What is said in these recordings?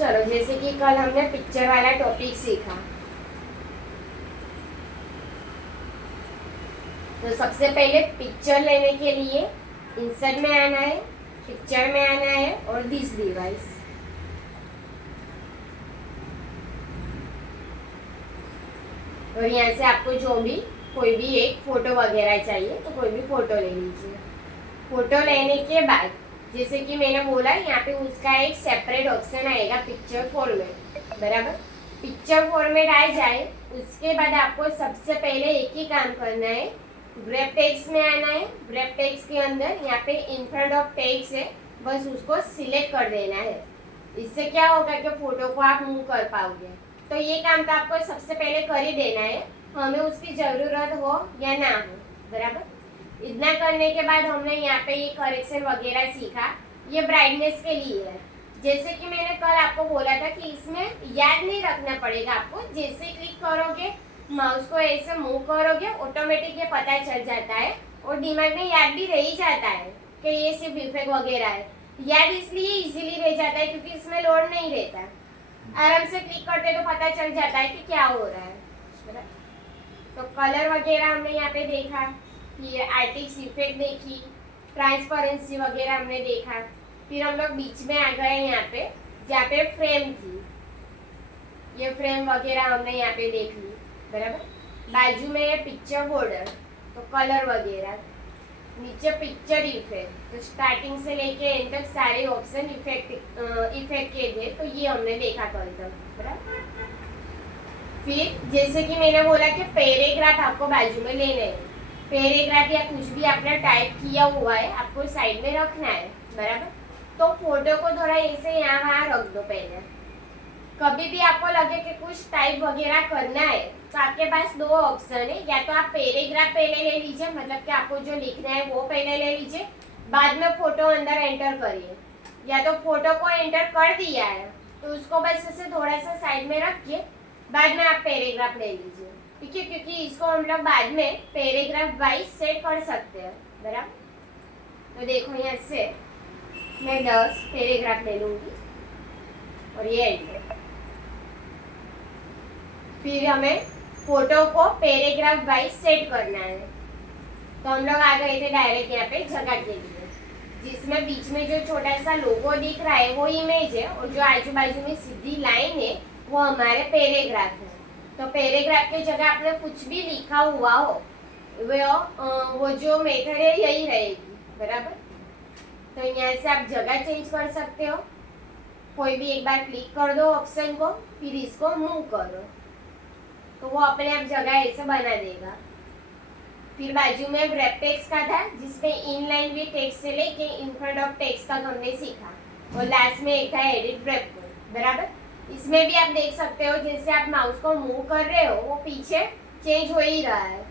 चलो, जैसे कि कल हमने पिक्चर वाला टॉपिक सीखा, तो सबसे पहले पिक्चर लेने के लिए इंसर्ट में आना है, पिक्चर में आना है और दिस डिवाइस। और यहाँ से आपको जो भी कोई भी एक फोटो वगैरह चाहिए तो कोई भी फोटो ले लीजिए। फोटो लेने के बाद जैसे कि मैंने बोला यहाँ पे उसका एक सेपरेट ऑप्शन आएगा पिक्चर फॉर्मेट, बराबर। पिक्चर फॉर्मेट आ जाए उसके बाद आपको सबसे पहले एक ही काम करना है, ग्रैब टेक्स्ट में आना है। ग्रैब टेक्स्ट के अंदर यहाँ पे इन फ्रंट ऑफ टेक्स्ट है, बस उसको सिलेक्ट कर देना है। इससे क्या होगा कि फोटो को आप मूव कर पाओगे। तो ये काम तो आपको सबसे पहले कर ही देना है, हमें उसकी ज़रूरत हो या ना हो, बराबर। इतना करने के बाद हमने यहाँ पे ये करेक्शन वगैरह सीखा। ये ब्राइटनेस के लिए है। जैसे कि मैंने कल आपको बोला था कि इसमें याद नहीं रखना पड़ेगा आपको, जैसे क्लिक करोगे माउस को ऐसे मूव करोगे ऑटोमेटिक ये पता चल जाता है और दिमाग में याद भी रह ही जाता है कि ये सिर्फ इफेक्ट वगैरह है। याद इसलिए इजीली रह जाता है क्योंकि इसमें लोड नहीं रहता, आराम से क्लिक करते तो पता चल जाता है कि क्या हो रहा है। तो कलर वगैरह हमने यहाँ पे देखा, ये आर्टिक्स इफेक्ट देखी, ट्रांसपेरेंसी वगैरह हमने देखा। फिर हम लोग बीच में आ गए यहाँ पे जहाँ पे फ्रेम थी, ये फ्रेम वगैरह हमने यहाँ पे देख ली, बराबर। बाजू में ये पिक्चर बॉर्डर, तो कलर वगैरह, नीचे पिक्चर इफेक्ट, तो स्टार्टिंग से लेके एंड तक सारे ऑप्शन इफेक्ट के थे, तो ये हमने देखा कल तक, बराबर। फिर जैसे कि मैंने बोला कि पैराग्राफ आपको बाजू में लेने हैं। पैराग्राफ या कुछ भी आपने टाइप किया हुआ है आपको साइड में रखना है, बराबर। तो फोटो को थोड़ा ऐसे यहाँ वहाँ रख दो पहले। कभी भी आपको लगे कि कुछ टाइप वगैरह करना है तो आपके पास दो ऑप्शन है, या तो आप पैराग्राफ पहले ले लीजिए, मतलब कि आपको जो लिखना है वो पहले ले लीजिए, बाद में फोटो अंदर एंटर करिए। या तो फोटो को एंटर कर दिया है तो उसको बस ऐसे थोड़ा सा साइड में रखिए, बाद में आप पैराग्राफ ले लीजिए, ठीक है, क्योंकि इसको हम लोग बाद में पैराग्राफ वाइज सेट कर सकते हैं, बराबर। तो देखो यहाँ से मैं 10 पैराग्राफ ले लूँगी और ये एंटर। फिर हमें फोटो को पैराग्राफ वाइज सेट करना है। तो हम लोग आ गए थे डायरेक्ट यहाँ पे जगह के लिए, जिसमें बीच में जो छोटा सा लोगो दिख रहा है वो इमेज है और जो आजू बाजू में सीधी लाइन है वो हमारे पैराग्राफ है। तो पैराग्राफ की जगह आपने कुछ भी लिखा हुआ हो वो जो मेथड है यही रहेगी, बराबर। तो यहाँ से आप जगह चेंज कर सकते हो, कोई भी एक बार क्लिक कर दो ऑप्शन को, फिर इसको मूव करो तो वो अपने आप जगह ऐसे बना देगा। फिर बाजू में रैप टेक्स्ट का था जिसमें इन लाइन विद टेक्स्ट से लेके इन फ्रंट ऑफ टेक्स्ट तक हमने सीखा, और लास्ट में एक था एडिट रैप, बराबर। इसमें भी आप देख सकते हो जैसे आप माउस को मूव कर रहे हो वो पीछे चेंज हो ही रहा है,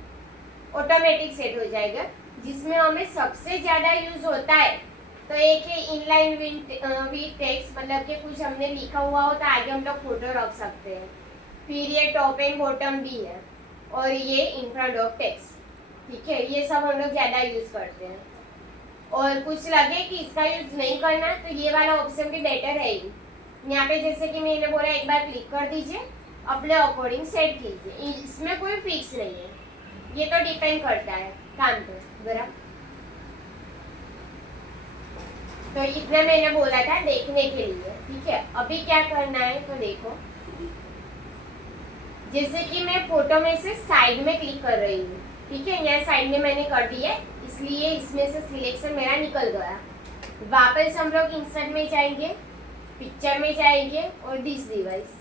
ऑटोमेटिक सेट हो जाएगा। जिसमें हमें सबसे ज़्यादा यूज होता है तो एक है इनलाइन विद टेक्स्ट, मतलब कि कुछ हमने लिखा हुआ हो तो आगे हम लोग फोटो रख सकते हैं। फिर ये टॉप एंड बॉटम भी है और ये इन फ्रंट ऑफ टेक्स्ट, ठीक है, ये सब हम लोग ज़्यादा यूज़ करते हैं। और कुछ लगे कि इसका यूज़ नहीं करना तो ये वाला ऑप्शन भी बेटर है ही। यहाँ पे जैसे कि मैंने बोला एक बार क्लिक कर दीजिए, अपने अकॉर्डिंग सेट कीजिए, इसमें कोई फिक्स नहीं है, ये तो डिपेंड करता है काम पर, बराबर। तो इतना मैंने बोला था देखने के लिए, ठीक है। अभी क्या करना है तो देखो, जैसे कि मैं फोटो में से साइड में क्लिक कर रही हूँ, ठीक है, यहाँ साइड में मैंने कर दिया इसलिए इसमें से सिलेक्शन मेरा निकल गया। वापस हम लोग इंसर्ट में जाएंगे, पिक्चर में जाएंगे और दिस डिवाइस,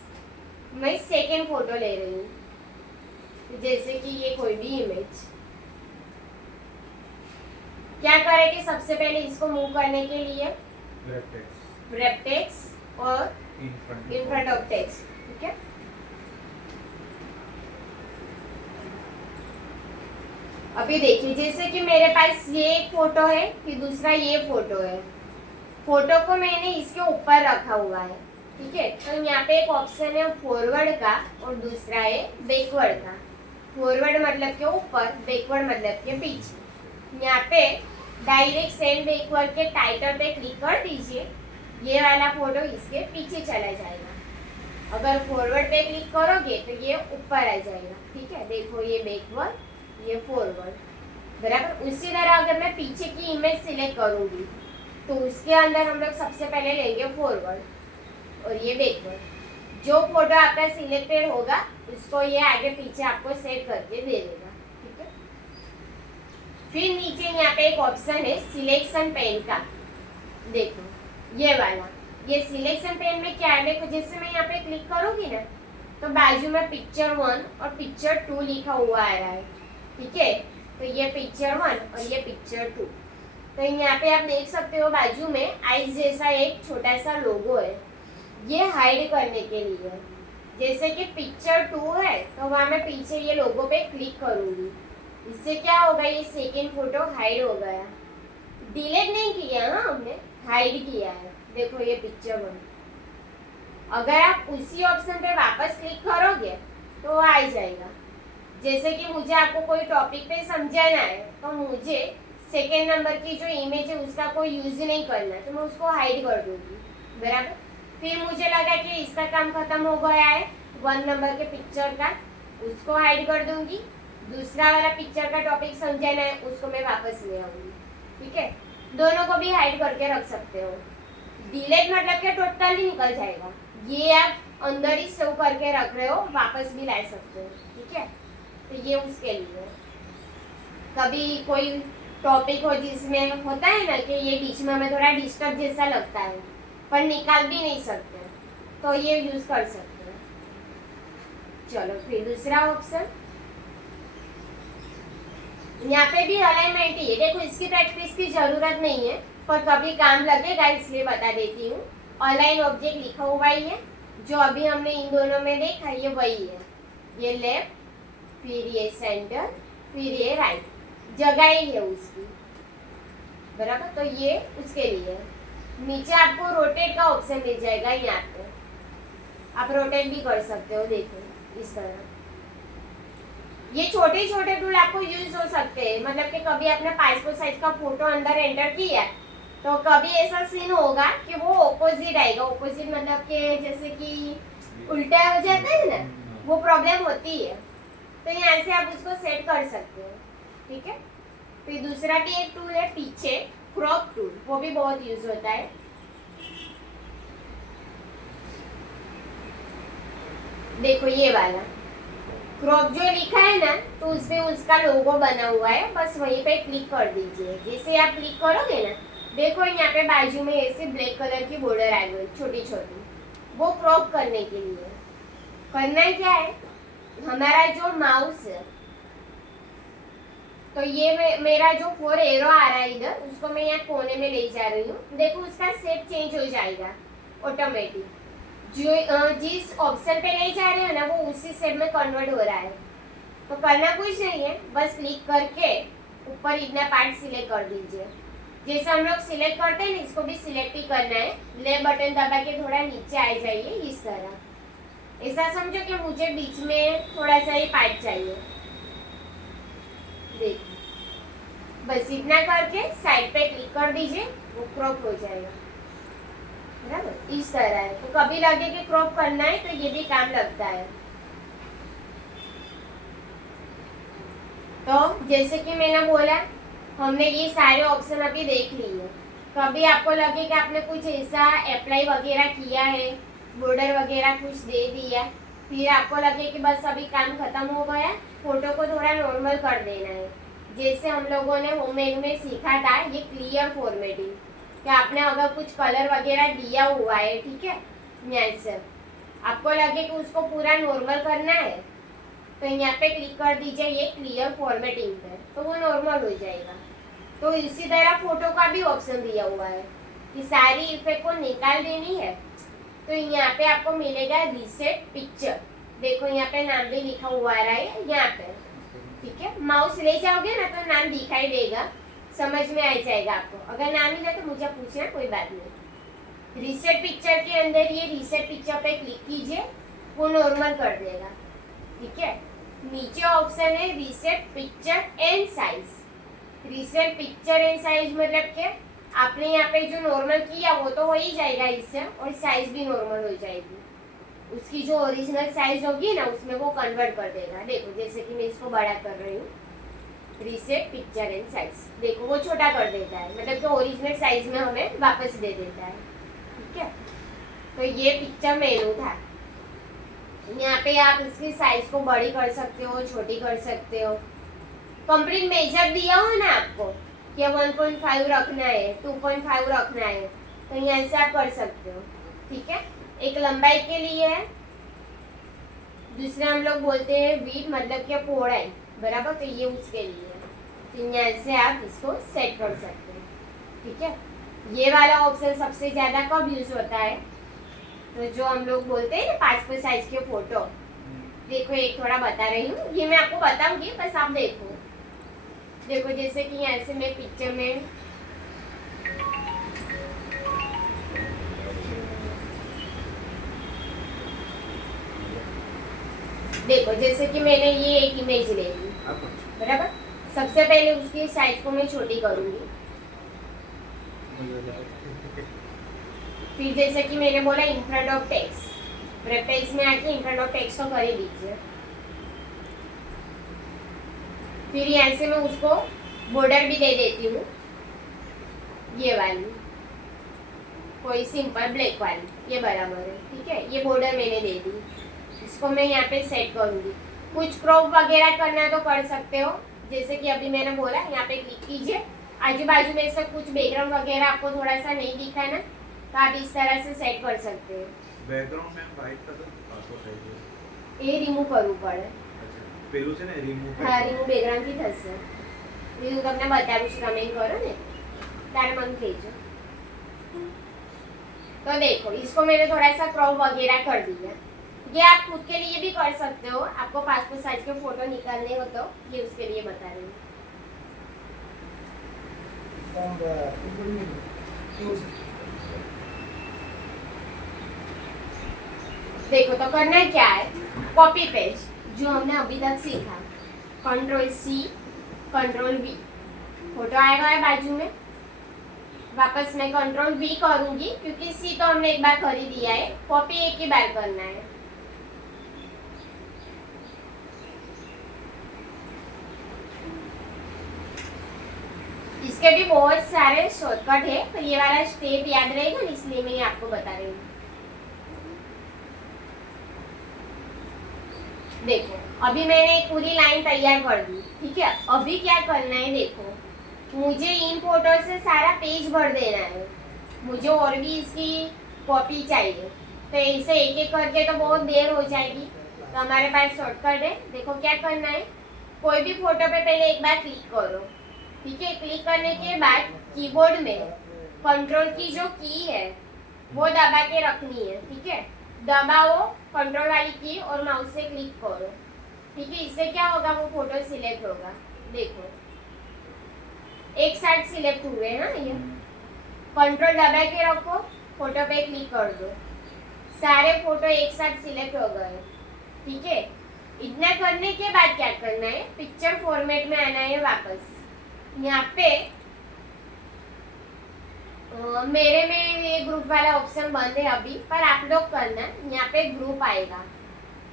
मैं सेकेंड फोटो ले रही हूँ, जैसे कि ये कोई भी इमेज। क्या करेंगे सबसे पहले इसको मूव करने के लिए रैप टेक्स्ट और इन फ्रंट ऑफ टेक्स्ट, ठीक है। अभी देखिए जैसे कि मेरे पास ये एक फोटो है, फिर दूसरा ये फोटो है। फोटो को मैंने इसके ऊपर रखा हुआ है, ठीक है। तो यहाँ पे एक ऑप्शन है फॉरवर्ड का और दूसरा है बैकवर्ड का। फॉरवर्ड मतलब के ऊपर, बैकवर्ड मतलब के पीछे। यहाँ पे डायरेक्ट सेंड बैकवर्ड के टाइटल पे क्लिक कर दीजिए, ये वाला फोटो इसके पीछे चला जाएगा। अगर फॉरवर्ड पे क्लिक करोगे तो ये ऊपर आ जाएगा। ठीक है, देखो ये बैकवर्ड, ये फॉरवर्ड, बराबर। उसी तरह अगर मैं पीछे की इमेज सिलेक्ट करूंगी तो उसके अंदर हम लोग सबसे पहले लेंगे फॉरवर्ड और ये बैकवर्ड। जो फोटो आपका सिलेक्टेड होगा उसको ये आगे पीछे आपको सेट करके दे देगा। ठीक है, फिर नीचे यहाँ पे एक ऑप्शन है सिलेक्शन पेन का, देखो ये वाला। ये सिलेक्शन पेन में क्या है, देखो जैसे मैं यहाँ पे क्लिक करूंगी ना तो बाजू में पिक्चर 1 और पिक्चर 2 लिखा हुआ आ रहा है। ठीक है, तो ये पिक्चर 1 और ये पिक्चर 2। तो यहाँ पे आप देख सकते हो बाजू में आइस जैसा एक छोटा सा लोगो है, ये हाइड करने के लिए है। जैसे कि पिक्चर 2 है तो वहाँ मैं पीछे ये लोगो पे क्लिक करूंगी, इससे क्या होगा, ये सेकेंड फोटो हाइड हो गया। डिलीट नहीं किया, हाँ हमने हाइड किया है। देखो ये पिक्चर 1। अगर आप उसी ऑप्शन पे वापस क्लिक करोगे तो वो आ जाएगा। जैसे कि मुझे आपको कोई टॉपिक पे समझाना है तो मुझे सेकेंड नंबर की जो इमेज है उसका कोई यूज नहीं करना है, तो मैं उसको हाइड कर दूंगी, बराबर। फिर मुझे लगा कि इसका काम खत्म हो गया है 1 नंबर के पिक्चर का, उसको हाइड कर दूंगी। दूसरा वाला पिक्चर का टॉपिक समझाना है उसको मैं वापस ले आऊंगी। ठीक है, दोनों को भी हाइड करके रख सकते हो। डिलीट मतलब कि टोटली निकल जाएगा, ये आप अंदर ही सेव करके रख रहे हो, वापस भी ला सकते हो। ठीक है, तो ये उसके लिए। कभी कोई टॉपिक हो जिसमें होता है ना कि ये बीच में हमें थोड़ा डिस्टर्ब जैसा लगता है पर निकाल भी नहीं सकते, तो ये यूज कर सकते हैं। चलो फिर दूसरा ऑप्शन, यहाँ पे भी अलाइनमेंट ही है। देखो इसकी प्रैक्टिस की जरूरत नहीं है पर कभी काम लगेगा इसलिए बता देती हूँ। अलाइन ऑब्जेक्ट लिखा हुआ ही है, जो अभी हमने इन दोनों में देखा ये वही है। ये लेफ्ट, फिर ये सेंटर, फिर ये राइट, जगह ही है उसकी, बराबर। तो ये उसके लिए। नीचे आपको रोटेट का ऑप्शन मिल जाएगा, यहाँ पे आप रोटेट भी कर सकते हो। देखो इस तरह ये छोटे छोटे टूल आपको यूज हो सकते हैं। मतलब कि कभी आपने पासपोर्ट साइज का फोटो अंदर एंटर किया तो कभी ऐसा सीन होगा कि वो ऑपोजिट आएगा। ऑपोजिट मतलब कि जैसे कि उल्टा हो जाता है ना, वो प्रॉब्लम होती है, तो यहाँ से आप उसको सेट कर सकते हो। ठीक है, फिर दूसरा भी एक टूल है पीछे, क्रॉप टूल, वो भी बहुत यूज होता है। देखो ये वाला क्रॉप जो लिखा है ना तो उसपे उसका लोगो बना हुआ है, बस वहीं पे क्लिक कर दीजिए। जैसे आप क्लिक करोगे ना, देखो यहाँ पे बाजू में ऐसे ब्लैक कलर की बॉर्डर आ गई छोटी छोटी, वो क्रॉप करने के लिए करना क्या है, हमारा जो माउस है तो ये मेरा जो 4 एरो आ रहा है इधर, उसको मैं यहाँ कोने में ले जा रही हूँ। देखो उसका शेप चेंज हो जाएगा ऑटोमेटिक। जो जिस ऑप्शन पे ले जा रहे हो ना वो उसी शेप में कन्वर्ट हो रहा है। तो करना कुछ नहीं है, बस क्लिक करके ऊपर इतना पार्ट सिलेक्ट कर दीजिए। जैसे हम लोग सिलेक्ट करते हैं ना, इसको भी सिलेक्ट ही करना है। ले बटन दबा के थोड़ा नीचे आ जाइए इस तरह। ऐसा समझो कि मुझे बीच में थोड़ा सा ही पार्ट चाहिए। देखो बस इतना करके साइड पे क्लिक कर दीजिए, वो क्रॉप हो जाएगा, बराबर। इस तरह है, तो कभी लगे कि क्रॉप करना है तो ये भी काम लगता है। तो जैसे कि मैंने बोला, हमने ये सारे ऑप्शन अभी देख लिए। कभी आपको लगे कि आपने कुछ ऐसा अप्लाई वगैरह किया है, बॉर्डर वगैरह कुछ दे दिया, फिर आपको लगे कि बस अभी काम खत्म हो गया, फोटो को थोड़ा नॉर्मल कर देना है। जैसे हम लोगों ने होम मेनू में सीखा था ये क्लियर फॉर्मेटिंग, कि आपने अगर कुछ कलर वगैरह दिया हुआ है, ठीक है, यहाँ से आपको लगे कि उसको पूरा नॉर्मल करना है तो यहाँ पे क्लिक कर दीजिए ये क्लियर फॉर्मेटिंग पे, तो वो नॉर्मल हो जाएगा। तो इसी तरह फोटो का भी ऑप्शन दिया हुआ है कि सारी इफेक्ट को निकाल देनी है तो यहाँ पे आपको मिलेगा रीसेट पिक्चर। देखो यहाँ पे नाम भी लिखा हुआ आ रहा है यहाँ पे, ठीक है। माउस ले जाओगे ना तो नाम दिखाई देगा, समझ में आ जाएगा आपको। अगर नाम ही ना तो मुझे पूछना, कोई बात नहीं। रीसेट पिक्चर के अंदर ये रीसेट पिक्चर पे क्लिक कीजिए, वो नॉर्मल कर देगा, ठीक है। नीचे ऑप्शन है reset picture and size. Reset picture and size मतलब के आपने यहाँ पे जो नॉर्मल किया वो तो हो ही जाएगा इससे, और साइज भी नॉर्मल हो जाएगी। उसकी जो ओरिजिनल साइज होगी ना उसमें वो कन्वर्ट कर देगा। देखो जैसे कि मैं इसको बड़ा कर रही हूँ, रीसेट पिक्चर एंड साइज, देखो वो छोटा कर देता है, मतलब कि ओरिजिनल साइज में हमें वापस दे देता है। ठीक है, तो ये पिक्चर मेनू था। यहाँ पे आप इसकी साइज को बड़ी कर सकते हो, छोटी कर सकते हो। कंप्लीट मेजर दिया हो ना आपको कि 1.5 रखना है, 2.5 रखना है, तो यहाँ से आप कर सकते हो। ठीक है, एक लंबाई के लिए है, दूसरा हम लोग बोलते हैं विड्थ, मतलब कि पौड़ाई, बराबर, तो ये उसके लिए है। तो यहाँ से आप इसको सेट कर सकते हैं। ठीक है, ये वाला ऑप्शन सबसे ज्यादा कब यूज होता है, तो जो हम लोग बोलते हैं ना पासपोर्ट साइज के फोटो, देखो एक थोड़ा बता रही हूँ, ये मैं आपको बताऊंगी, बस आप देखो। देखो जैसे कि यहाँ से मैं पिक्चर में देखो, जैसे कि मैंने ये एक इमेज ले ली, बराबर। सबसे पहले उसकी साइज को मैं छोटी करूंगी, फिर जैसे कि मैंने बोला in front of text, page में आके इन फ्रंट ऑफ टेक्स्ट तो कर ही दीजिए। फिर यहाँ से मैं उसको बॉर्डर भी दे देती हूँ, ये वाली कोई सिंपल ब्लैक वाली, ये बराबर है। ठीक है, ये बॉर्डर मैंने दे दी, इसको मैं यहाँ पे सेट करूंगी। कुछ क्रॉप वगैरह करना है तो कर सकते हो, जैसे कि अभी मैंने बोला यहाँ पे क्लिक कीजिए, आजू बाजू में से कुछ बैकग्राउंड वगैरह आपको थोड़ा सा नहीं दिखा ना, तो आप इस तरह से सेट कर सकते हो। बैकग्राउंड में व्हाइट का तो पासवर्ड चाहिए, ये रिमूव करવું પડે। अच्छा પેલું છે ને રિમૂવ, हाँ, रिमूव बैकग्राउंड की થશે, એ હું તમને બતાવીશ, કમેન્ટ કરો ને ત્યારે મને કહેજો। तो देखो इसको मैंने थोड़ा सा क्रॉप वगैरह कर दिया। ये आप खुद के लिए भी कर सकते हो, आपको पासपोर्ट साइज के फोटो निकालने हो तो ये उसके लिए बता रही हूँ। देखो तो करना क्या है, कॉपी पेज जो हमने अभी तक सीखा, Ctrl+C Ctrl+V, फोटो आएगा है बाजू में, वापस मैं Ctrl+V करूंगी क्योंकि C तो हमने एक बार कर ही दिया है, कॉपी एक ही बार करना है। इसके भी बहुत सारे शॉर्टकट है, तो ये वाला स्टेप याद रहेगा ना, इसलिए मैं आपको बता रही हूँ। देखो अभी मैंने एक पूरी लाइन तैयार कर दी। ठीक है, अभी क्या करना है, देखो मुझे इन फोटो से सारा पेज भर देना है, मुझे और भी इसकी कॉपी चाहिए, तो ऐसे एक एक करके तो बहुत देर हो जाएगी। तो हमारे पास शॉर्टकट है, देखो क्या करना है, कोई भी फोटो पे पहले एक बार क्लिक करो। ठीक है, क्लिक करने के बाद कीबोर्ड में कंट्रोल की जो की है वो दबा के रखनी है। ठीक है, दबाओ कंट्रोल वाली की और माउस से क्लिक करो। ठीक है, इससे क्या होगा, वो फोटो सिलेक्ट होगा। देखो एक साथ सिलेक्ट हुए हैं ये, कंट्रोल दबा के रखो, फोटो पे क्लिक कर दो, सारे फोटो एक साथ सिलेक्ट हो गए। ठीक है, इतना करने के बाद क्या करना है, पिक्चर फॉर्मेट में आना है वापस। यहाँ पे मेरे में ये ग्रुप वाला ऑप्शन बंद है अभी, पर आप लोग करना, यहाँ पे ग्रुप आएगा।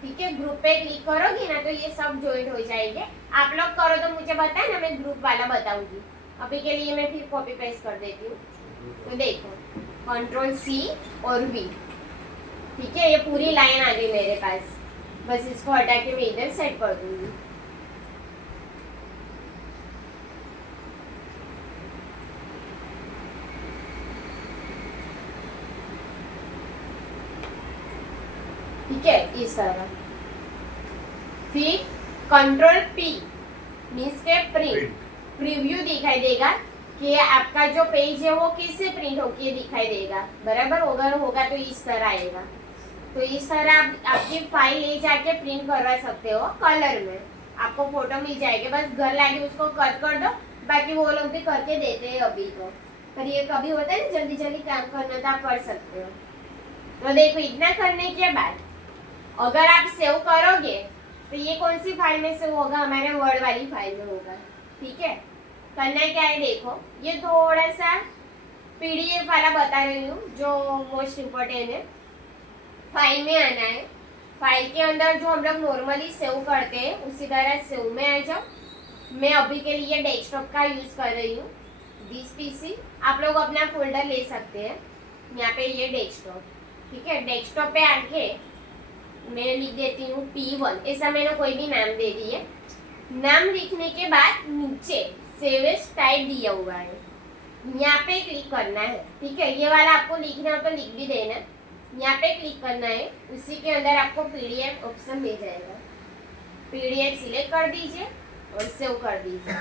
ठीक है, ग्रुप पे क्लिक करोगी ना तो ये सब ज्वाइन हो जाएंगे। आप लोग करो तो मुझे बताए ना, मैं ग्रुप वाला बताऊंगी। अभी के लिए मैं फिर कॉपी पेस्ट कर देती हूँ। तो देखो Ctrl+C और V, ठीक है, ये पूरी लाइन आ गई मेरे पास, बस इसको हटा के मैं इधर सेट कर दूंगी। ठीक है, इस तरह। फिर Ctrl+P मीन्स के प्रिंट, प्रीव्यू दिखाई देगा कि आपका जो पेज है वो कैसे प्रिंट होके दिखाई देगा, बराबर। अगर होगा तो इस तरह आएगा। तो इस तरह आप आपकी फाइल ले जाके प्रिंट करवा सकते हो, कलर में आपको फोटो मिल जाएगी, बस घर लाके उसको कट कर दो। बाकी वो लोग भी करके देते हैं अभी तो, पर ये कभी होता है ना जल्दी जल्दी काम करना, तो आप कर सकते हो। तो देखो इतना करने के बाद अगर आप सेव करोगे तो ये कौन सी फाइल में सेव होगा, हमारे वर्ड वाली फाइल में होगा। ठीक है, करना क्या है, देखो ये थोड़ा सा पीडीएफ वाला बता रही हूँ जो मोस्ट इम्पोर्टेंट है। फाइल में आना है, फाइल के अंदर जो हम लोग नॉर्मली सेव करते हैं उसी तरह सेव में आ जाओ। मैं अभी के लिए डेस्कटॉप का यूज कर रही हूँ, दिस पीसी। आप लोग अपना फोल्डर ले सकते हैं। यहाँ पे ये डेस्कटॉप, ठीक है। डेस्कटॉप पे आके मैं लिख देती हूँ P1, ऐसा मैंने कोई भी नाम दे दिए। नाम लिखने के बाद नीचे सेव एज टाइप दिया हुआ है, यहाँ पे क्लिक करना है, ठीक है। ये वाला आपको लिखना हो तो लिख भी देना। यहाँ पे क्लिक करना है, उसी के अंदर आपको पीडीएफ ऑप्शन मिल जाएगा। पीडीएफ सिलेक्ट कर दीजिए और सेव कर दीजिए।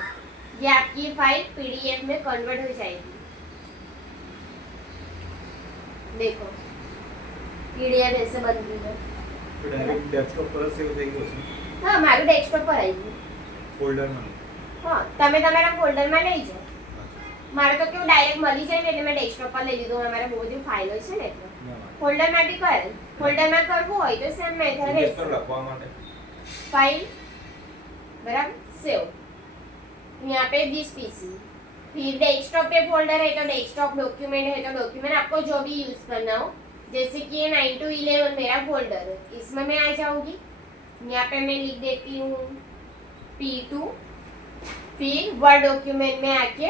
ये आपकी फाइल पीडीएफ में कन्वर्ट हो जाएगी। देखो पीडीएफ ऐसे बनती है। तो डायरेक्ट डेस्कटॉप पर सेव થઈ ગયો છે हाँ, મારું ડેસ્કટોપ પર આવી ગયું। ફોલ્ડરમાં हाँ, તમે તમારા ફોલ્ડરમાં લઈ જાઓ। મારે તો કેવું ડાયરેક્ટ મળી જાય ને એટલે મેં ડેસ્કટોપ પર લઈ લીધું। અમારે બહુ બધી ફાઇલો છે ને એટલે ફોલ્ડરમાં બી કરે। ફોલ્ડરમાં કરવું હોય તો સેમ મેથડ ઇંગ્લિશ રહેશે। પર લખવા માટે फाइल बराबर सेव, यहाँ पे दिस पीसी। फिर डेस्कटॉप पे फोल्डर है तो डेस्कटॉप, डॉक्यूमेंट है तो डॉक्यूमेंट, आपको जो भी यूज करना हो। जैसे कि ये 9 to 11 मेरा फोल्डर है, इसमें मैं आ जाऊंगी। यहाँ पे मैं लिख देती हूँ P2। फिर वर्ड डॉक्यूमेंट में आके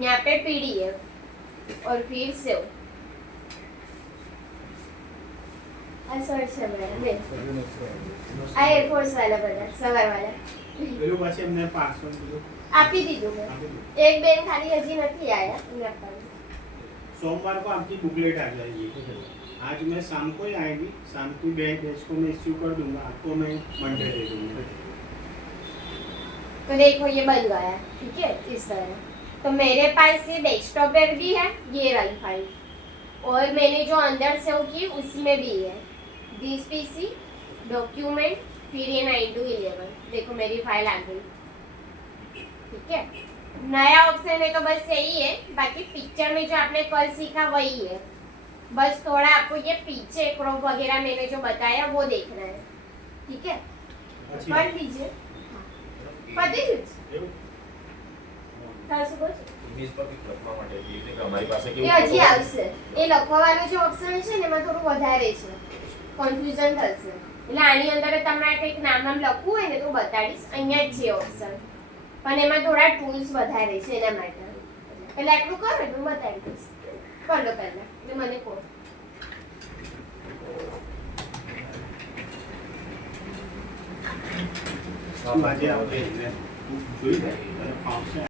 यहाँ पे पीडीएफ और फिर सेव। આ એરફોર્સ વાળા બધા સવાર વાળા પેલું પછી એમને પાસવર્ડ દીધો આપી દીધું મેં। આપી દીધું। એક બેન ખાલી હજી નથી આયા એના પર। सोमवार को आपकी बुकलेट आ जाएगी। आज मैं शाम को ही आएगी, शाम को बैच को मैं इश्यू कर दूंगा, आपको मैं मंडे दे दूंगा। तो देखो ये बन गया, ठीक है, इस तरह। तो मेरे पास ये डेस्कटॉप पर भी है, ये रही फाइल, और मैंने जो अंदर सेव की उसमें भी है दिस पीसी, डॉक्यूमेंट, फिर ये 9 to 11। देखो मेरी फाइल आ गई, ठीक है। नया ऑप्शन है तो बस यही है, बाकी पिक्चर में जो आपने कल सीखा वही है। बस थोड़ा आपको ये पीछे क्रॉप वगैरह मैंने जो बताया वो देखना है, ठीक है। अच्छी पढ़ लीजिए। पढ़ એવું? ઇંગ્લિશ પર બી લખવા માટે એટલે કે અમારી પાસે એ હજી આવશે। એ લખવાનું જે ઓપ્શન છે ને એમાં થોડું વધારે છે, કન્ફ્યુઝન થશે। એટલે આની અંદર તમારે કંઈક નામ લખવું હોય ને તો બતાડીશ, અહીંયા જ છે ઓપ્શન, પણ એમાં થોડા ટૂલ્સ વધારે છે એના માટે। એટલે આટલું કરો ને હું બતાવી દઈશ। કર લો પહેલા, એટલે મને કહો। આજે આવશે એટલે જોઈ લે, ફાવશે।